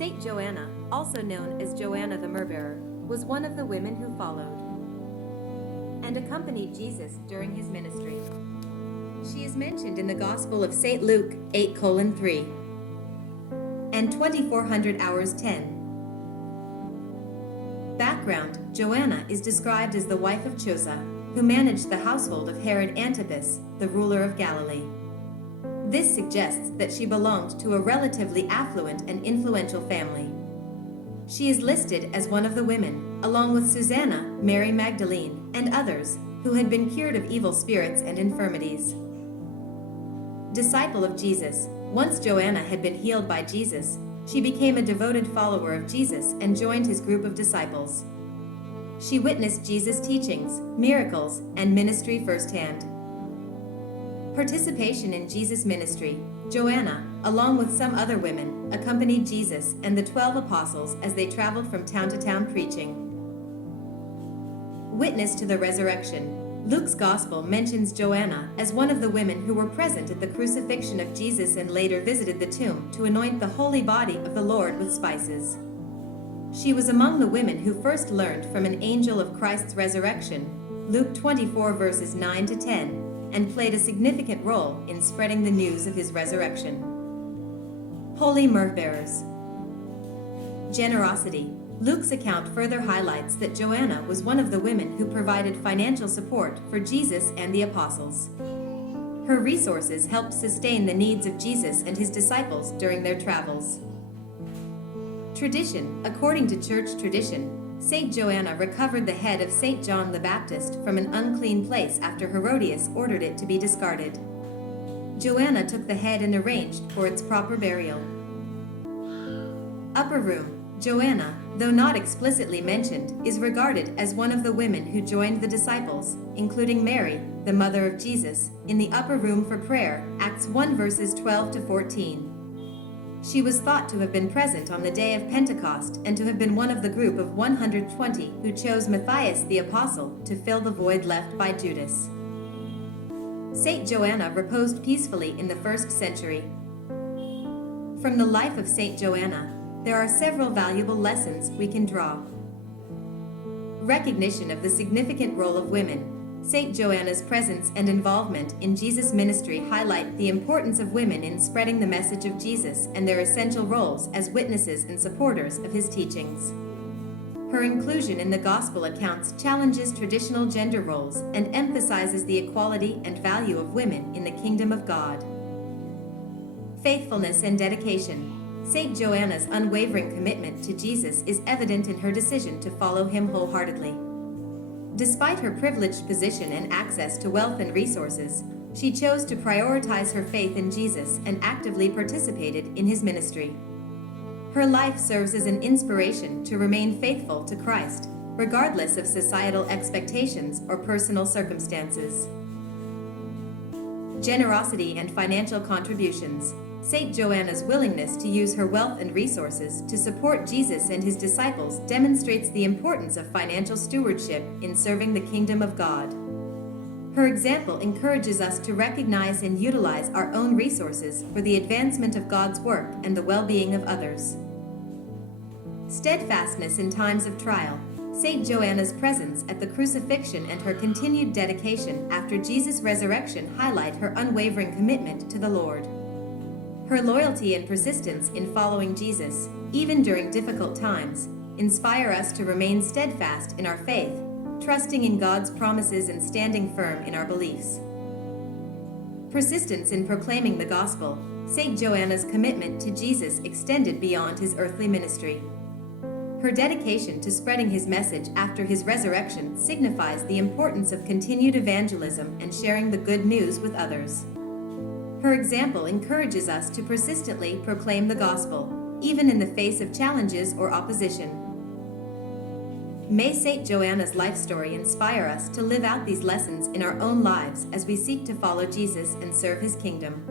Saint Joanna, also known as Joanna the Myrrh-bearer, was one of the women who followed and accompanied Jesus during his ministry. She is mentioned in the Gospel of St.Luke 8:3 and 2400 hours 10. Background: Joanna is described as the wife of Chuza, who managed the household of Herod Antipas, the ruler of Galilee. This suggests that she belonged to a relatively affluent and influential family. She is listed as one of the women, along with Susanna, Mary Magdalene, and others, who had been cured of evil spirits and infirmities. Disciple of Jesus: once Joanna had been healed by Jesus, she became a devoted follower of Jesus and joined his group of disciples. She witnessed Jesus' teachings, miracles, and ministry firsthand. Participation in Jesus' ministry: Joanna, along with some other women, accompanied Jesus and the 12 apostles as they traveled from town to town preaching. Witness to the resurrection: Luke's Gospel mentions Joanna as one of the women who were present at the crucifixion of Jesus and later visited the tomb to anoint the holy body of the Lord with spices. She was among the women who first learned from an angel of Christ's resurrection, Luke 24 verses 9 to 10, and played a significant role in spreading the news of his resurrection. Holy Myrrh-bearers. Generosity: Luke's account further highlights that Joanna was one of the women who provided financial support for Jesus and the apostles. Her resources helped sustain the needs of Jesus and his disciples during their travels. Tradition: according to church tradition, Saint Joanna recovered the head of Saint John the Baptist from an unclean place after Herodias ordered it to be discarded. Joanna took the head and arranged for its proper burial. Upper room: Joanna, though not explicitly mentioned, is regarded as one of the women who joined the disciples, including Mary, the mother of Jesus, in the upper room for prayer, Acts 1 verses 12 to 14. She was thought to have been present on the day of Pentecost and to have been one of the group of 120 who chose Matthias the apostle to fill the void left by Judas. Saint Joanna reposed peacefully in the 1st century. From the life of Saint Joanna, there are several valuable lessons we can draw. Recognition of the significant role of women. Saint Joanna's presence and involvement in Jesus' ministry highlight the importance of women in spreading the message of Jesus and their essential roles as witnesses and supporters of his teachings. Her inclusion in the Gospel accounts challenges traditional gender roles and emphasizes the equality and value of women in the kingdom of God. Faithfulness and dedication. Saint Joanna's unwavering commitment to Jesus is evident in her decision to follow him wholeheartedly. Despite her privileged position and access to wealth and resources, she chose to prioritize her faith in Jesus and actively participated in his ministry. Her life serves as an inspiration to remain faithful to Christ, regardless of societal expectations or personal circumstances. Generosity and financial contributions. Saint Joanna's willingness to use her wealth and resources to support Jesus and his disciples demonstrates the importance of financial stewardship in serving the kingdom of God. Her example encourages us to recognize and utilize our own resources for the advancement of God's work and the well-being of others. Steadfastness in times of trial. Saint Joanna's presence at the crucifixion and her continued dedication after Jesus' resurrection highlight her unwavering commitment to the Lord. Her loyalty and persistence in following Jesus, even during difficult times, inspire us to remain steadfast in our faith, trusting in God's promises and standing firm in our beliefs. Persistence in proclaiming the gospel. Saint Joanna's commitment to Jesus extended beyond his earthly ministry. Her dedication to spreading his message after his resurrection signifies the importance of continued evangelism and sharing the good news with others. Her example encourages us to persistently proclaim the gospel, even in the face of challenges or opposition. May Saint Joanna's life story inspire us to live out these lessons in our own lives as we seek to follow Jesus and serve his kingdom.